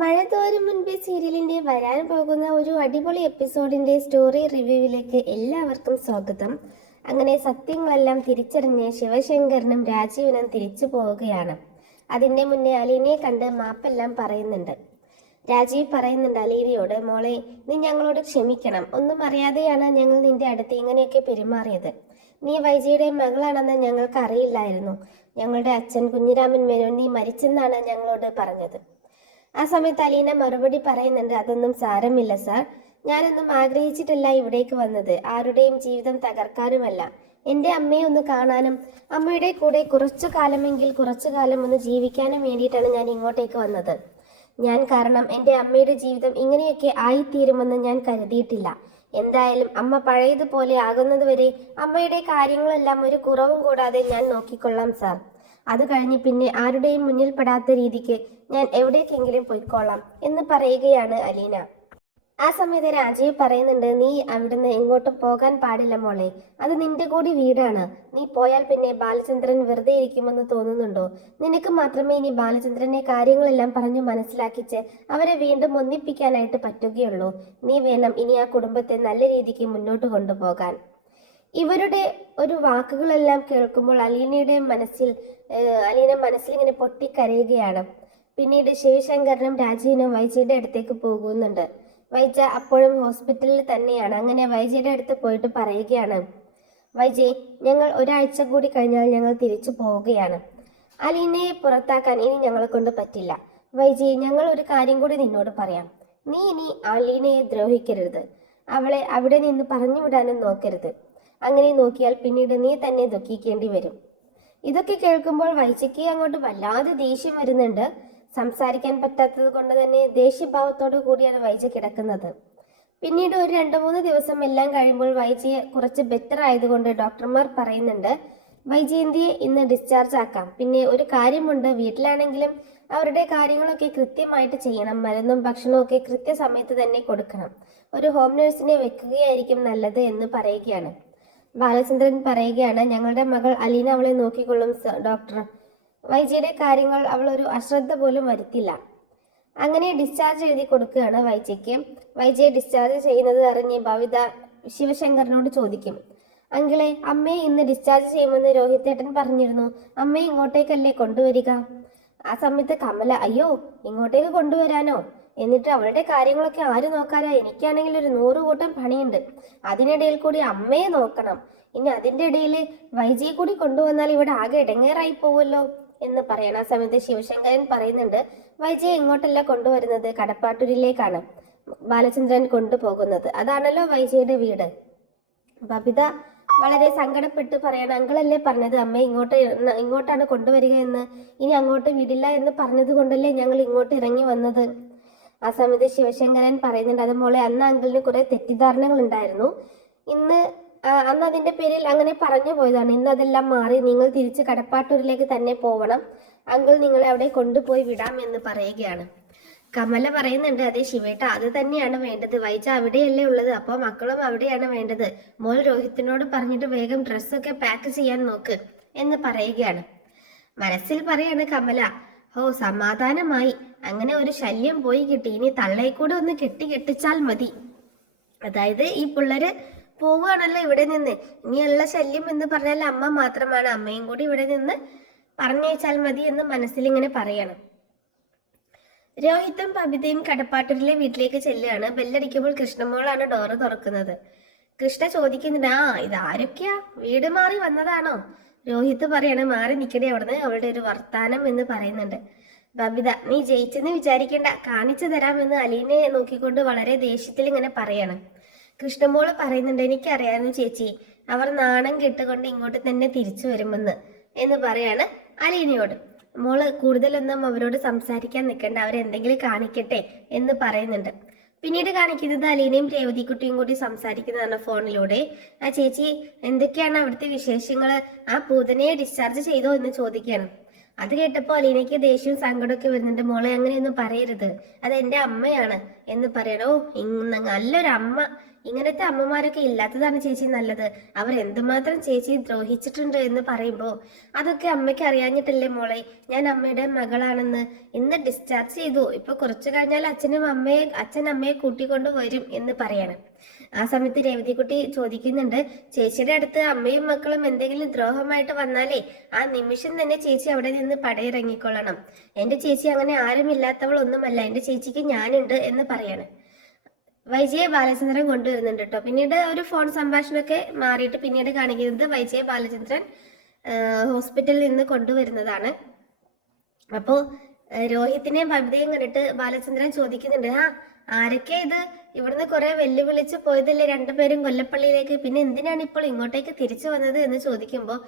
മഴ തോരും മുൻപേ സീരിയലിന്റെ വരാൻ പോകുന്ന ഒരു അടിപൊളി എപ്പിസോഡിന്റെ സ്റ്റോറി റിവ്യൂവിലേക്ക് എല്ലാവർക്കും സ്വാഗതം. അങ്ങനെ സത്യങ്ങളെല്ലാം തിരിച്ചറിഞ്ഞ് ശിവശങ്കരനും രാജീവനും തിരിച്ചു പോവുകയാണ്. അതിന്റെ മുന്നേ അലീനയെ കണ്ട് മാപ്പെല്ലാം പറയുന്നുണ്ട്. രാജീവ് പറയുന്നുണ്ട് അലീനയോട്, മോളെ നീ ഞങ്ങളോട് ക്ഷമിക്കണം, ഒന്നും അറിയാതെയാണ് ഞങ്ങൾ നിന്റെ അടുത്ത് ഇങ്ങനെയൊക്കെ പെരുമാറിയത്. നീ വൈജയുടെ മകളാണെന്ന് ഞങ്ങൾക്ക് അറിയില്ലായിരുന്നു. ഞങ്ങളുടെ അച്ഛൻ കുഞ്ഞിരാമൻ മേനോൻ നീ മരിച്ചെന്നാണ് ഞങ്ങളോട് പറഞ്ഞത്. ആ സമയത്ത് അലീന മറുപടി പറയുന്നുണ്ട്, അതൊന്നും സാരമില്ല സാർ, ഞാനൊന്നും ആഗ്രഹിച്ചിട്ടല്ല ഇവിടേക്ക് വന്നത്, ആരുടെയും ജീവിതം തകർക്കാനുമല്ല. എൻ്റെ അമ്മയെ ഒന്ന് കാണാനും അമ്മയുടെ കൂടെ കുറച്ചു കാലം ഒന്ന് ജീവിക്കാനും വേണ്ടിയിട്ടാണ് ഞാൻ ഇങ്ങോട്ടേക്ക് വന്നത്. ഞാൻ കാരണം എൻ്റെ അമ്മയുടെ ജീവിതം ഇങ്ങനെയൊക്കെ ആയിത്തീരുമെന്ന് ഞാൻ കരുതിയിട്ടില്ല. എന്തായാലും അമ്മ പഴയതുപോലെ ആകുന്നതുവരെ അമ്മയുടെ കാര്യങ്ങളെല്ലാം ഒരു കുറവും കൂടാതെ ഞാൻ നോക്കിക്കൊള്ളാം സാർ. അത് കഴിഞ്ഞ് പിന്നെ ആരുടെയും മുന്നിൽ പെടാത്ത രീതിക്ക് ഞാൻ എവിടേക്കെങ്കിലും പോയിക്കോളാം എന്ന് പറയുകയാണ് അലീന. ആ സമയത്ത് രാജീവ് പറയുന്നുണ്ട്, നീ അവിടുന്ന് എങ്ങോട്ടും പോകാൻ പാടില്ല മോളെ, അത് നിന്റെ കൂടി വീടാണ്. നീ പോയാൽ പിന്നെ ബാലചന്ദ്രൻ വെറുതെ ഇരിക്കുമെന്ന് തോന്നുന്നുണ്ടോ? നിനക്ക് മാത്രമേ ഇനി ബാലചന്ദ്രനെ കാര്യങ്ങളെല്ലാം പറഞ്ഞു മനസ്സിലാക്കിച്ച് അവരെ വീണ്ടും ഒന്നിപ്പിക്കാനായിട്ട് പറ്റുകയുള്ളൂ. നീ വേണം ഇനി ആ കുടുംബത്തെ നല്ല രീതിക്ക് മുന്നോട്ട് കൊണ്ടുപോകാൻ. ഇവരുടെ ഒരു വാക്കുകളെല്ലാം കേൾക്കുമ്പോൾ അലീന മനസ്സിൽ ഇങ്ങനെ പൊട്ടിക്കരയുകയാണ്. പിന്നീട് ശിവശങ്കരനും രാജീവനും വൈജയുടെ അടുത്തേക്ക് പോകുന്നുണ്ട്. വൈജ അപ്പോഴും ഹോസ്പിറ്റലിൽ തന്നെയാണ്. അങ്ങനെ വൈജയുടെ അടുത്ത് പോയിട്ട് പറയുകയാണ്, വൈജയ്, ഞങ്ങൾ ഒരാഴ്ച കൂടി കഴിഞ്ഞാൽ ഞങ്ങൾ തിരിച്ചു പോവുകയാണ്. അലീനയെ പുറത്താക്കാൻ ഇനി ഞങ്ങളെ കൊണ്ട് പറ്റില്ല. വൈജയ്, ഞങ്ങൾ ഒരു കാര്യം കൂടി നിന്നോട് പറയാം. നീ ഇനി അലീനയെ ദ്രോഹിക്കരുത്. അവളെ അവിടെ നിന്ന് പറഞ്ഞു വിടാനും നോക്കരുത്. അങ്ങനെ നോക്കിയാൽ പിന്നീട് നീ തന്നെ ദുഃഖിക്കേണ്ടി വരും. ഇതൊക്കെ കേൾക്കുമ്പോൾ വൈജയ്ക്ക് അങ്ങോട്ട് വല്ലാതെ ദേഷ്യം വരുന്നുണ്ട്. സംസാരിക്കാൻ പറ്റാത്തത് കൊണ്ട് തന്നെ ദേഷ്യഭാവത്തോടു കൂടിയാണ് വൈജ കിടക്കുന്നത്. പിന്നീട് ഒരു 2-3 ദിവസം എല്ലാം കഴിയുമ്പോൾ വൈജയെ കുറച്ച് ബെറ്റർ ആയതുകൊണ്ട് ഡോക്ടർമാർ പറയുന്നുണ്ട്, വൈജയന്തിയെ ഇന്ന് ഡിസ്ചാർജ് ആക്കാം. പിന്നെ ഒരു കാര്യമുണ്ട്, വീട്ടിലാണെങ്കിലും അവരുടെ കാര്യങ്ങളൊക്കെ കൃത്യമായിട്ട് ചെയ്യണം. മരുന്നും ഭക്ഷണവും ഒക്കെ കൃത്യസമയത്ത് തന്നെ കൊടുക്കണം. ഒരു ഹോം നഴ്സിനെ വെക്കുകയായിരിക്കും നല്ലത് എന്ന് പറയുകയാണ്. ബാലചന്ദ്രൻ പറയുകയാണ്, ഞങ്ങളുടെ മകൾ അലീന അവളെ നോക്കിക്കൊള്ളും ഡോക്ടർ. വൈജയുടെ കാര്യങ്ങൾ അവൾ ഒരു അശ്രദ്ധ പോലും വരുത്തില്ല. അങ്ങനെ ഡിസ്ചാർജ് എഴുതി കൊടുക്കുകയാണ് വൈജയ്ക്ക്. വൈജയെ ഡിസ്ചാർജ് ചെയ്യുന്നത് അറിഞ്ഞ് ഭവിത ശിവശങ്കറിനോട് ചോദിക്കും, അങ്കിളെ, അമ്മയെ ഇന്ന് ഡിസ്ചാർജ് ചെയ്യുമെന്ന് രോഹിത്തേട്ടൻ പറഞ്ഞിരുന്നു, അമ്മയെ ഇങ്ങോട്ടേക്കല്ലേ കൊണ്ടുവരിക? ആ സമയത്ത് കമല, അയ്യോ, ഇങ്ങോട്ടേക്ക് കൊണ്ടുവരാനോ? എന്നിട്ട് അവളുടെ കാര്യങ്ങളൊക്കെ ആര് നോക്കാനാ? എനിക്കാണെങ്കിൽ ഒരു 100 കൂട്ടം പണിയുണ്ട്. അതിനിടയിൽ കൂടി അമ്മയെ നോക്കണം. ഇനി അതിൻ്റെ ഇടയിൽ വൈജയെ കൂടി കൊണ്ടുവന്നാൽ ഇവിടെ ആകെ ഇടങ്ങേറായി പോവുമല്ലോ എന്ന് പറയണം. ആ സമയത്ത് ശിവശങ്കരൻ പറയുന്നുണ്ട്, വൈജയെ ഇങ്ങോട്ടല്ല കൊണ്ടുവരുന്നത്, കടപ്പാട്ടൂരിലേക്കാണ് ബാലചന്ദ്രൻ കൊണ്ടുപോകുന്നത്. അതാണല്ലോ വൈജയുടെ വീട്. ബബിത വളരെ സങ്കടപ്പെട്ട് പറയണം, അങ്കിളല്ലേ പറഞ്ഞത് അമ്മയെ ഇങ്ങോട്ടാണ് കൊണ്ടുവരിക എന്ന്, ഇനി അങ്ങോട്ട് വിടില്ല എന്ന് പറഞ്ഞത് കൊണ്ടല്ലേ ഞങ്ങൾ ഇങ്ങോട്ട് ഇറങ്ങി വന്നത്. ആ സമയത്ത് ശിവശങ്കരൻ പറയുന്നുണ്ട്, അത് മോളെ, അന്ന് അങ്കിളിന് കുറെ തെറ്റിദ്ധാരണകൾ ഉണ്ടായിരുന്നു. അന്ന് അതിന്റെ പേരിൽ അങ്ങനെ പറഞ്ഞു പോയതാണ്. ഇന്ന് അതെല്ലാം മാറി, നിങ്ങൾ തിരിച്ച് കടപ്പാട്ടൂരിലേക്ക് തന്നെ പോവണം. അങ്കിൾ നിങ്ങളെ അവിടെ കൊണ്ടുപോയി വിടാം എന്ന് പറയുകയാണ്. കമല പറയുന്നുണ്ട്, അതെ ശിവേട്ട, അത് തന്നെയാണ് വേണ്ടത്. വൈജ അവിടെയല്ലേ ഉള്ളത്, അപ്പോൾ മക്കളും അവിടെയാണ് വേണ്ടത്. മോൾ രോഹിത്തിനോട് പറഞ്ഞിട്ട് വേഗം ഡ്രസ്സൊക്കെ പാക്ക് ചെയ്യാൻ നോക്ക് എന്ന് പറയുകയാണ്. മനസ്സിൽ പറയാണ് കമല, ഓ സമാധാനമായി, അങ്ങനെ ഒരു ശല്യം പോയി കിട്ടി. ഇനി തള്ളയെ കൂടെ ഒന്ന് കെട്ടിച്ചാൽ മതി. അതായത് ഈ പിള്ളേര് പോവുകയാണല്ലോ ഇവിടെ നിന്ന്, ഇനിയുള്ള ശല്യം എന്ന് പറഞ്ഞാൽ അമ്മ മാത്രമാണ്. അമ്മയും കൂടി ഇവിടെ നിന്ന് പറഞ്ഞയച്ചാൽ മതി എന്ന് മനസ്സിൽ ഇങ്ങനെ പറയണം. രോഹിത്തും ബബിതയും കടപ്പാട്ടൂരിലെ വീട്ടിലേക്ക് ചെല്ലുകയാണ്. ബെല്ലടിക്കുമ്പോൾ കൃഷ്ണമോളാണ് ഡോറ് തുറക്കുന്നത്. കൃഷ്ണ ചോദിക്കുന്നുണ്ട്, ആ ഇത് ആരൊക്കെയാ, വീട് മാറി വന്നതാണോ? രോഹിത്ത് പറയാണ്, മാറി നിൽക്കണേ അവിടുന്ന്, അവളുടെ ഒരു വർത്താനം എന്ന് പറയുന്നുണ്ട്. ബബിത, നീ ജയിച്ചെന്ന് വിചാരിക്കേണ്ട, കാണിച്ചു തരാമെന്ന് അലീനയെ നോക്കിക്കൊണ്ട് വളരെ ദേഷ്യത്തിൽ ഇങ്ങനെ പറയാണ്. കൃഷ്ണമോള് പറയുന്നുണ്ട്, എനിക്കറിയായിരുന്നു ചേച്ചി, അവർ നാണം കെട്ടുകൊണ്ട് ഇങ്ങോട്ട് തന്നെ തിരിച്ചു വരുമെന്ന് എന്ന് പറയാണ് അലീനയോട്. മോള് കൂടുതലൊന്നും അവരോട് സംസാരിക്കാൻ നിൽക്കണ്ട, അവരെന്തെങ്കിലും കാണിക്കട്ടെ എന്ന് പറയുന്നുണ്ട്. പിന്നീട് കാണിക്കുന്നത് അലീനയും രേവതിക്കുട്ടിയും കൂടി സംസാരിക്കുന്നതാണ് ഫോണിലൂടെ. ആ ചേച്ചി, എന്തൊക്കെയാണ് അവിടുത്തെ വിശേഷങ്ങൾ? ആ പൂതനയെ ഡിസ്ചാർജ് ചെയ്തോ എന്ന് ചോദിക്കുകയാണ്. അത് കേട്ടപ്പോൾ അലീനയ്ക്ക് ദേഷ്യവും സങ്കടമൊക്കെ വരുന്നുണ്ട്. മോളെ അങ്ങനെയൊന്നും പറയരുത്, അത് എൻ്റെ അമ്മയാണ് എന്ന് പറയണോ. നല്ലൊരു അമ്മ, ഇങ്ങനത്തെ അമ്മമാരൊക്കെ ഇല്ലാത്തതാണ് ചേച്ചി നല്ലത്. അവർ എന്തുമാത്രം ചേച്ചി ദ്രോഹിച്ചിട്ടുണ്ട് എന്ന് പറയുമ്പോൾ അതൊക്കെ അമ്മയ്ക്ക് അറിയാഞ്ഞിട്ടല്ലേ മോളെ, ഞാൻ അമ്മയുടെ മകളാണെന്ന്. ഇന്ന് ഡിസ്ചാർജ് ചെയ്തു, ഇപ്പൊ കുറച്ചു കഴിഞ്ഞാൽ അച്ഛൻ അമ്മയെ കൂട്ടിക്കൊണ്ട് വരും എന്ന് പറയണം. ആ സമയത്ത് രേവതിക്കുട്ടി ചോദിക്കുന്നുണ്ട്, ചേച്ചിയുടെ അടുത്ത് അമ്മയും മക്കളും എന്തെങ്കിലും ദ്രോഹമായിട്ട് വന്നാലേ ആ നിമിഷം തന്നെ ചേച്ചി അവിടെ നിന്ന് പടയിറങ്ങിക്കൊള്ളണം. എന്റെ ചേച്ചി അങ്ങനെ ആരുമില്ലാത്തവളൊന്നുമല്ല, എന്റെ ചേച്ചിക്ക് ഞാനുണ്ട് എന്ന് പറയാണ്. വൈജയെ ബാലചന്ദ്രൻ കൊണ്ടുവരുന്നുണ്ട് കേട്ടോ. പിന്നീട് ഒരു ഫോൺ സംഭാഷണമൊക്കെ മാറിയിട്ട് പിന്നീട് കാണിക്കുന്നത് വൈജയെ ബാലചന്ദ്രൻ ഹോസ്പിറ്റലിൽ നിന്ന് കൊണ്ടുവരുന്നതാണ്. അപ്പോ രോഹിത്തിനെയും ബബിതയും കണ്ടിട്ട് ബാലചന്ദ്രൻ ചോദിക്കുന്നുണ്ട്, ആരൊക്കെ ഇത്? ഇവിടുന്ന് കുറെ വെല്ലുവിളിച്ച് പോയതല്ലേ രണ്ടുപേരും കൊല്ലപ്പള്ളിയിലേക്ക്, പിന്നെ എന്തിനാണ് ഇപ്പോൾ ഇങ്ങോട്ടേക്ക് തിരിച്ചു വന്നത് എന്ന് ചോദിക്കുമ്പോൾ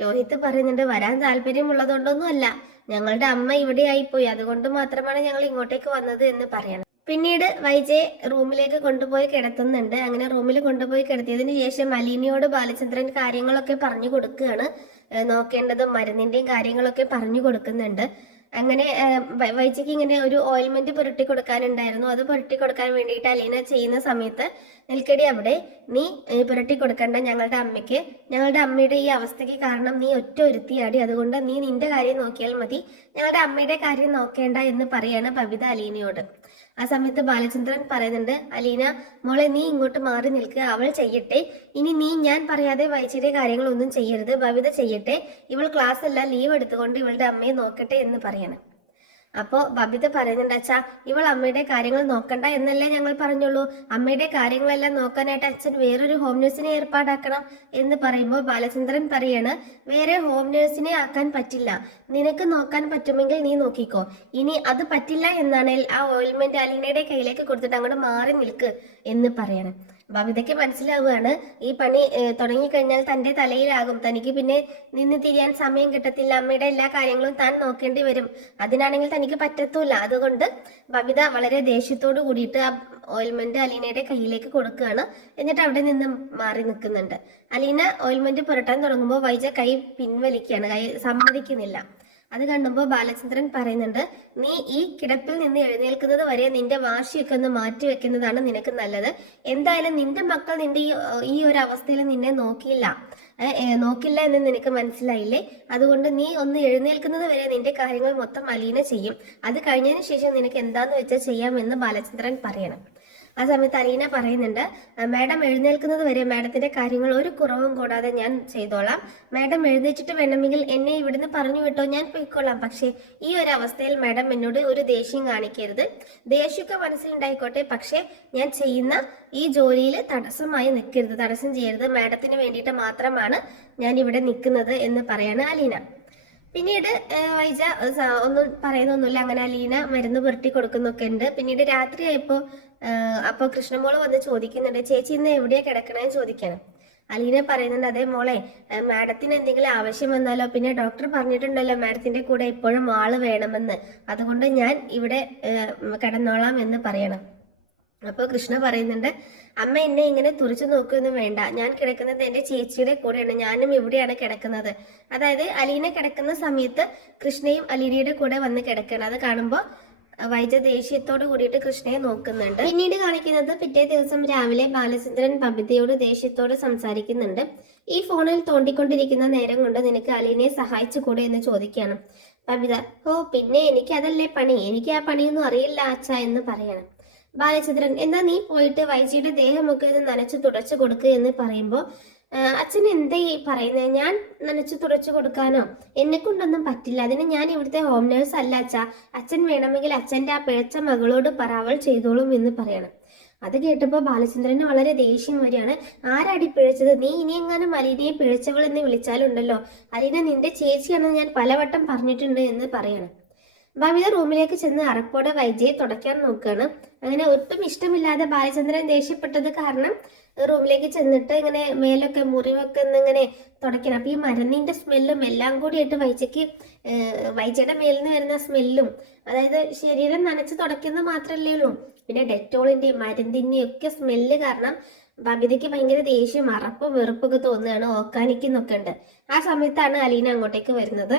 രോഹിത്ത് പറയുന്നുണ്ട്, വരാൻ താല്പര്യമുള്ളതുകൊണ്ടൊന്നും അല്ല, ഞങ്ങളുടെ അമ്മ ഇവിടെ ആയിപ്പോയി, അതുകൊണ്ട് മാത്രമാണ് ഞങ്ങൾ ഇങ്ങോട്ടേക്ക് വന്നത് എന്ന് പറയണം. പിന്നീട് വൈജയെ റൂമിലേക്ക് കൊണ്ടുപോയി കിടത്തുന്നുണ്ട്. അങ്ങനെ റൂമിൽ കൊണ്ടുപോയി കിടത്തിയതിന് ശേഷം അലീനയോട് ബാലചന്ദ്രൻ കാര്യങ്ങളൊക്കെ പറഞ്ഞു കൊടുക്കുകയാണ്. നോക്കേണ്ടതും മരുന്നിന്റെയും കാര്യങ്ങളൊക്കെ പറഞ്ഞു കൊടുക്കുന്നുണ്ട്. അങ്ങനെ വൈജയ്ക്ക് ഇങ്ങനെ ഒരു ഓയിൽമെന്റ് പുരട്ടി കൊടുക്കാനുണ്ടായിരുന്നു. അത് പുരട്ടി കൊടുക്കാൻ വേണ്ടിയിട്ട് അലീന ചെയ്യുന്ന സമയത്ത്, നിൽക്കടി അവിടെ, നീ പുരട്ടി കൊടുക്കണ്ട ഞങ്ങളുടെ അമ്മയ്ക്ക്, ഞങ്ങളുടെ അമ്മയുടെ ഈ അവസ്ഥയ്ക്ക് കാരണം നീ ഒറ്റ ഒരുത്തിയാടി, അതുകൊണ്ട് നീ നിന്റെ കാര്യം നോക്കിയാൽ മതി, ഞങ്ങളുടെ അമ്മയുടെ കാര്യം നോക്കേണ്ട എന്ന് പറയാണ് ബബിത അലീനയോട്. ആ സമയത്ത് ബാലചന്ദ്രൻ പറയുന്നുണ്ട്, അലീന മോളെ നീ ഇങ്ങോട്ട് മാറി നിൽക്കുക, അവൾ ചെയ്യട്ടെ, ഇനി ഞാൻ പറയാതെ വൈജയുടെ കാര്യങ്ങളൊന്നും ചെയ്യരുത്, ബബിത ചെയ്യട്ടെ, ഇവൾ ക്ലാസ് എല്ലാം ലീവ് എടുത്തുകൊണ്ട് ഇവളുടെ അമ്മയെ നോക്കട്ടെ എന്ന് പറയണം. അപ്പോ ബബിത പറയുന്നുണ്ട്, അച്ഛാ ഇവൾ അമ്മയുടെ കാര്യങ്ങൾ നോക്കണ്ട എന്നല്ലേ ഞങ്ങൾ പറഞ്ഞുള്ളൂ, അമ്മയുടെ കാര്യങ്ങളെല്ലാം നോക്കാനായിട്ട് അച്ഛൻ വേറൊരു ഹോം നേഴ്സിനെ ഏർപ്പാടാക്കണം എന്ന് പറയുമ്പോൾ ബാലചന്ദ്രൻ പറയാണ്, വേറെ ഹോം നേഴ്സിനെ ആക്കാൻ പറ്റില്ല, നിനക്ക് നോക്കാൻ പറ്റുമെങ്കിൽ നീ നോക്കിക്കോ, ഇനി അത് പറ്റില്ല എന്നാണെങ്കിൽ ആ ഓയിൽമെന്റ് അലീനയുടെ കയ്യിലേക്ക് കൊടുത്തിട്ട് അങ്ങോട്ട് മാറി നിൽക്ക് എന്ന് പറയണം. ബബിതയ്ക്ക് മനസ്സിലാവുകയാണ്, ഈ പണി തുടങ്ങിക്കഴിഞ്ഞാൽ തന്റെ തലയിലാകും, തനിക്ക് പിന്നെ നിന്ന് തിരിയാൻ സമയം കിട്ടത്തില്ല, അമ്മയുടെ എല്ലാ കാര്യങ്ങളും താൻ നോക്കേണ്ടി വരും, അതിനാണെങ്കിൽ തനിക്ക് പറ്റത്തൂല്ല. അതുകൊണ്ട് ബബിത വളരെ ദേഷ്യത്തോട് കൂടിയിട്ട് ആ ഓയിൽമെന്റ് അലീനയുടെ കയ്യിലേക്ക് കൊടുക്കുകയാണ്. എന്നിട്ട് അവിടെ നിന്ന് മാറി നിൽക്കുന്നുണ്ട്. അലീന ഓയിൽമെന്റ് പുരട്ടാൻ തുടങ്ങുമ്പോൾ വൈജ കൈ പിൻവലിക്കുകയാണ്, കൈ സമ്മതിക്കുന്നില്ല. അത് കണ്ടുമ്പോൾ ബാലചന്ദ്രൻ പറയുന്നുണ്ട്, നീ ഈ കിടപ്പിൽ നിന്ന് എഴുന്നേൽക്കുന്നത് വരെ നിന്റെ വാശിയൊക്കെ ഒന്ന് മാറ്റി വെക്കുന്നതാണ് നിനക്ക് നല്ലത്. എന്തായാലും നിന്റെ മക്കൾ നിന്റെ ഈ ഒരു അവസ്ഥയിൽ നിന്നെ നോക്കില്ല എന്ന് നിനക്ക് മനസ്സിലായില്ലേ, അതുകൊണ്ട് നീ ഒന്ന് എഴുന്നേൽക്കുന്നത് വരെ നിന്റെ കാര്യങ്ങൾ മൊത്തം അലീന ചെയ്യും, അത് കഴിഞ്ഞതിന് ശേഷം നിനക്ക് എന്താന്ന് വെച്ചാൽ ചെയ്യാമെന്ന് ബാലചന്ദ്രൻ പറയണം. ആ സമയത്ത് അലീന പറയുന്നുണ്ട്, മാഡം എഴുന്നേൽക്കുന്നത് വരെ മാഡത്തിന്റെ കാര്യങ്ങൾ ഒരു കുറവും കൂടാതെ ഞാൻ ചെയ്തോളാം, മാഡം എഴുന്നേറ്റിട്ട് വേണമെങ്കിൽ എന്നെ ഇവിടുന്ന് പറഞ്ഞു വിട്ടോ, ഞാൻ പോയിക്കൊള്ളാം, പക്ഷേ ഈ ഒരു അവസ്ഥയിൽ മാഡം എന്നോട് ഒരു ദേഷ്യം കാണിക്കരുത്, ദേഷ്യമൊക്കെ മനസ്സിലുണ്ടായിക്കോട്ടെ, പക്ഷേ ഞാൻ ചെയ്യുന്ന ഈ ജോലിയിൽ തടസ്സമായി നിൽക്കരുത്, തടസ്സം ചെയ്യരുത്, മാഡത്തിന് വേണ്ടിയിട്ട് മാത്രമാണ് ഞാൻ ഇവിടെ നിൽക്കുന്നത് എന്ന് പറയാണ് അലീന. പിന്നീട് വൈജ ഒന്നും പറയുന്നൊന്നുമില്ല, അങ്ങനെ അലീന മരുന്ന് പുരട്ടി കൊടുക്കുന്നൊക്കെ ഉണ്ട്. പിന്നീട് രാത്രിയായപ്പോ അപ്പോൾ കൃഷ്ണമോള് വന്ന് ചോദിക്കുന്നുണ്ട്, ചേച്ചി ഇന്ന് എവിടെയാ കിടക്കണേന്ന് ചോദിക്കണം. അലീന പറയുന്നുണ്ട്, അതേ മോളെ, മാഡത്തിന് എന്തെങ്കിലും ആവശ്യം വന്നാലോ, പിന്നെ ഡോക്ടർ പറഞ്ഞിട്ടുണ്ടല്ലോ മാഡത്തിന്റെ കൂടെ എപ്പോഴും ആള് വേണമെന്ന്, അതുകൊണ്ട് ഞാൻ ഇവിടെ കിടന്നോളാം എന്ന് പറയണം. അപ്പോൾ കൃഷ്ണ പറയുന്നുണ്ട്, അമ്മ എന്നെ ഇങ്ങനെ തുറച്ചു നോക്കുകയൊന്നും വേണ്ട, ഞാൻ കിടക്കുന്നത് എൻ്റെ ചേച്ചിയുടെ കൂടെയാണ്, ഞാനും ഇവിടെയാണ് കിടക്കുന്നത്. അതായത് അലീന കിടക്കുന്ന സമയത്ത് കൃഷ്ണയും അലീനയുടെ കൂടെ വന്ന് കിടക്കണം. അത് കാണുമ്പോൾ വൈജ ദേഷ്യത്തോട് കൂടിയിട്ട് കൃഷ്ണയെ നോക്കുന്നുണ്ട്. പിന്നീട് കാണിക്കുന്നത് പിറ്റേ ദിവസം രാവിലെ ബാലചന്ദ്രൻ ബബിതയോട് ദേഷ്യത്തോട് സംസാരിക്കുന്നുണ്ട്. ഈ ഫോണിൽ തോണ്ടിക്കൊണ്ടിരിക്കുന്ന നേരം കൊണ്ട് നിനക്ക് അലീനയെ സഹായിച്ചു കൂടെ എന്ന് ചോദിക്കണം. ബബിത, ഓ പിന്നെ എനിക്ക് അതല്ലേ പണി, എനിക്ക് ആ പണിയൊന്നും അറിയില്ല അച്ഛ എന്ന് പറയണം. ബാലചന്ദ്രൻ, എന്നാ നീ പോയിട്ട് വൈജിയുടെ ദേഹമൊക്കെ ഒന്ന് നനച്ചു തുടച്ചു കൊടുക്കുക എന്ന് പറയുമ്പോൾ അച്ഛൻ എന്താ ഈ പറയുന്നത്, ഞാൻ നനച്ചു തുടച്ചു കൊടുക്കാനോ, എന്നെ കൊണ്ടൊന്നും പറ്റില്ല, അതിന് ഞാൻ ഇവിടുത്തെ ഹോം നേഴ്സ് അല്ല അച്ഛാ, അച്ഛൻ വേണമെങ്കിൽ അച്ഛൻ്റെ ആ പിഴച്ച മകളോട് പറ, അവൾ ചെയ്തോളും എന്ന് പറയണം. അത് കേട്ടപ്പോൾ ബാലചന്ദ്രന് വളരെ ദേഷ്യം വരികയാണ്. ആരാടി പിഴച്ചത്, നീ ഇനിയെങ്ങാനും അലീനയെ പിഴച്ചവൾ എന്ന് വിളിച്ചാലുണ്ടല്ലോ, അലീന നിന്റെ ചേച്ചിയാണെന്ന് ഞാൻ പലവട്ടം പറഞ്ഞിട്ടുണ്ട് എന്ന് പറയണം. ബബിത റൂമിലേക്ക് ചെന്ന് അറപ്പോടെ വൈജയെ തുടയ്ക്കാൻ നോക്കുകയാണ്. അങ്ങനെ ഒട്ടും ഇഷ്ടമില്ലാതെ ബാലചന്ദ്രൻ ദേഷ്യപ്പെട്ടത് കാരണം റൂമിലേക്ക് ചെന്നിട്ട് ഇങ്ങനെ മേലൊക്കെ മുറിവൊക്കെ ഇങ്ങനെ തുടയ്ക്കണം. അപ്പൊ ഈ മരുന്നിന്റെ സ്മെല്ലും എല്ലാം കൂടിയായിട്ട് വൈജയുടെ മേലിൽ നിന്ന് വരുന്ന സ്മെല്ലും, അതായത് ശരീരം നനച്ച് തുടയ്ക്കുന്നത് മാത്രമല്ലേ ഉള്ളൂ, പിന്നെ ഡെറ്റോളിന്റെയും മരുന്നിന്റെയും ഒക്കെ സ്മെല്ല് കാരണം ബബിതയ്ക്ക് ഭയങ്കര ദേഷ്യം, അറപ്പും വെറുപ്പൊക്കെ തോന്നുകയാണ്, ഓക്കാനിക്കുന്നൊക്കെ ഉണ്ട്. ആ സമയത്താണ് അലീന അങ്ങോട്ടേക്ക് വരുന്നത്.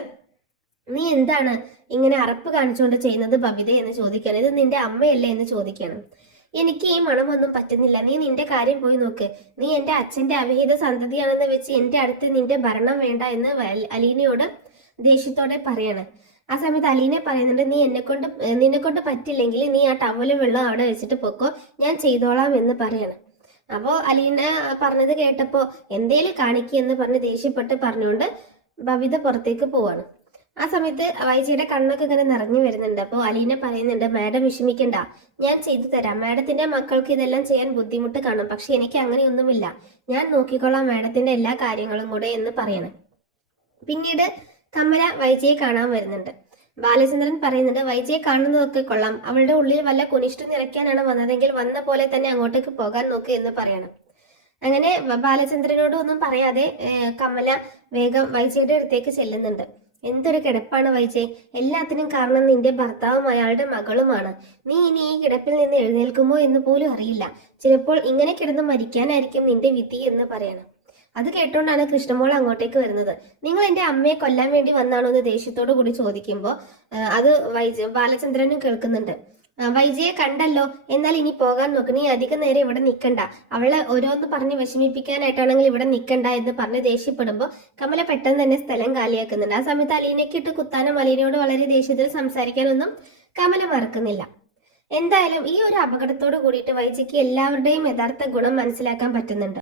നീ എന്താണ് ഇങ്ങനെ അറപ്പ് കാണിച്ചുകൊണ്ട് ചെയ്യുന്നത് ബബിത എന്ന് ചോദിക്കണം. ഇത് നിന്റെ അമ്മയല്ലേ എന്ന് ചോദിക്കണം. എനിക്ക് ഈ മണമൊന്നും പറ്റുന്നില്ല, നീ നിന്റെ കാര്യം പോയി നോക്ക്, നീ എന്റെ അച്ഛന്റെ അവിഹിത സന്തതിയാണെന്ന് വെച്ച് എന്റെ അടുത്ത് നിന്റെ ഭരണം വേണ്ട എന്ന് അലീനയോട് ദേഷ്യത്തോടെ പറയാണ്. ആ സമയത്ത് അലീനെ പറയുന്നുണ്ട്, നിന്നെ കൊണ്ട് പറ്റില്ലെങ്കിൽ നീ ആ ടവലും വെള്ളം അവിടെ വെച്ചിട്ട് പൊക്കോ, ഞാൻ ചെയ്തോളാം എന്ന് പറയാണ്. അപ്പോൾ അലീന പറഞ്ഞത് കേട്ടപ്പോൾ എന്തേലും കാണിക്കെന്ന് പറഞ്ഞ് ദേഷ്യപ്പെട്ട് പറഞ്ഞുകൊണ്ട് ബബിത പുറത്തേക്ക് പോവാണ്. ആ സമയത്ത് വൈജിയുടെ കണ്ണൊക്കെ ഇങ്ങനെ നിറഞ്ഞു വരുന്നുണ്ട്. അപ്പോൾ അലീന പറയുന്നുണ്ട്, മാഡം വിഷമിക്കണ്ട, ഞാൻ ചെയ്തു തരാം. മാഡത്തിന്റെ മക്കൾക്ക് ഇതെല്ലാം ചെയ്യാൻ ബുദ്ധിമുട്ട് കാണും, പക്ഷെ എനിക്ക് അങ്ങനെയൊന്നുമില്ല, ഞാൻ നോക്കിക്കോളാം മാഡത്തിന്റെ എല്ലാ കാര്യങ്ങളും കൂടെ എന്ന് പറയണം. പിന്നീട് കമല വൈജയെ കാണാൻ വരുന്നുണ്ട്. ബാലചന്ദ്രൻ പറയുന്നുണ്ട്, വൈജയെ കാണുന്നതൊക്കെ കൊള്ളാം, അവളുടെ ഉള്ളിൽ വല്ല കുനിഷ്ടം നിറയ്ക്കാനാണ് വന്നതെങ്കിൽ വന്ന പോലെ തന്നെ അങ്ങോട്ടേക്ക് പോകാൻ നോക്ക് എന്ന് പറയണം. അങ്ങനെ ബാലചന്ദ്രനോട് ഒന്നും പറയാതെ കമല വേഗം വൈജയുടെ അടുത്തേക്ക് ചെല്ലുന്നുണ്ട്. എന്തൊരു കിടപ്പാണ് വൈജയ്, എല്ലാത്തിനും കാരണം നിന്റെ ഭർത്താവും അയാളുടെ മകളുമാണ്. നീ ഇനി ഈ കിടപ്പിൽ നിന്ന് എഴുന്നേൽക്കുമോ എന്ന് പോലും അറിയില്ല, ചിലപ്പോൾ ഇങ്ങനെ കിടന്ന് മരിക്കാനായിരിക്കും നിന്റെ വിധി എന്ന് പറയണം. അത് കേട്ടോണ്ടാണ് കൃഷ്ണമോൾ അങ്ങോട്ടേക്ക് വരുന്നത്. നിങ്ങൾ എന്റെ അമ്മയെ കൊല്ലാൻ വേണ്ടി വന്നാണോ എന്ന് ദേഷ്യത്തോടു കൂടി ചോദിക്കുമ്പോൾ അത് ബാലചന്ദ്രനും കേൾക്കുന്നുണ്ട്. വൈജയെ കണ്ടല്ലോ, എന്നാൽ ഇനി പോകാൻ നോക്ക്, നീ അധികം നേരം ഇവിടെ നിൽക്കണ്ട, അവളെ ഓരോന്ന് പറഞ്ഞ് വിഷമിപ്പിക്കാനായിട്ടാണെങ്കിൽ ഇവിടെ നിൽക്കണ്ട എന്ന് പറഞ്ഞ് ദേഷ്യപ്പെടുമ്പോൾ കമല പെട്ടെന്ന് തന്നെ സ്ഥലം കാലിയാക്കുന്നുണ്ട്. ആ സമയത്ത് അലീനയ്ക്ക് ഇട്ട് കുത്താനും അലീനയോട് വളരെ ദേഷ്യത്തിൽ സംസാരിക്കാനൊന്നും കമല മറക്കുന്നില്ല. എന്തായാലും ഈ ഒരു അപകടത്തോട് കൂടിയിട്ട് വൈജയ്ക്ക് എല്ലാവരുടെയും യഥാർത്ഥ ഗുണം മനസ്സിലാക്കാൻ പറ്റുന്നുണ്ട്.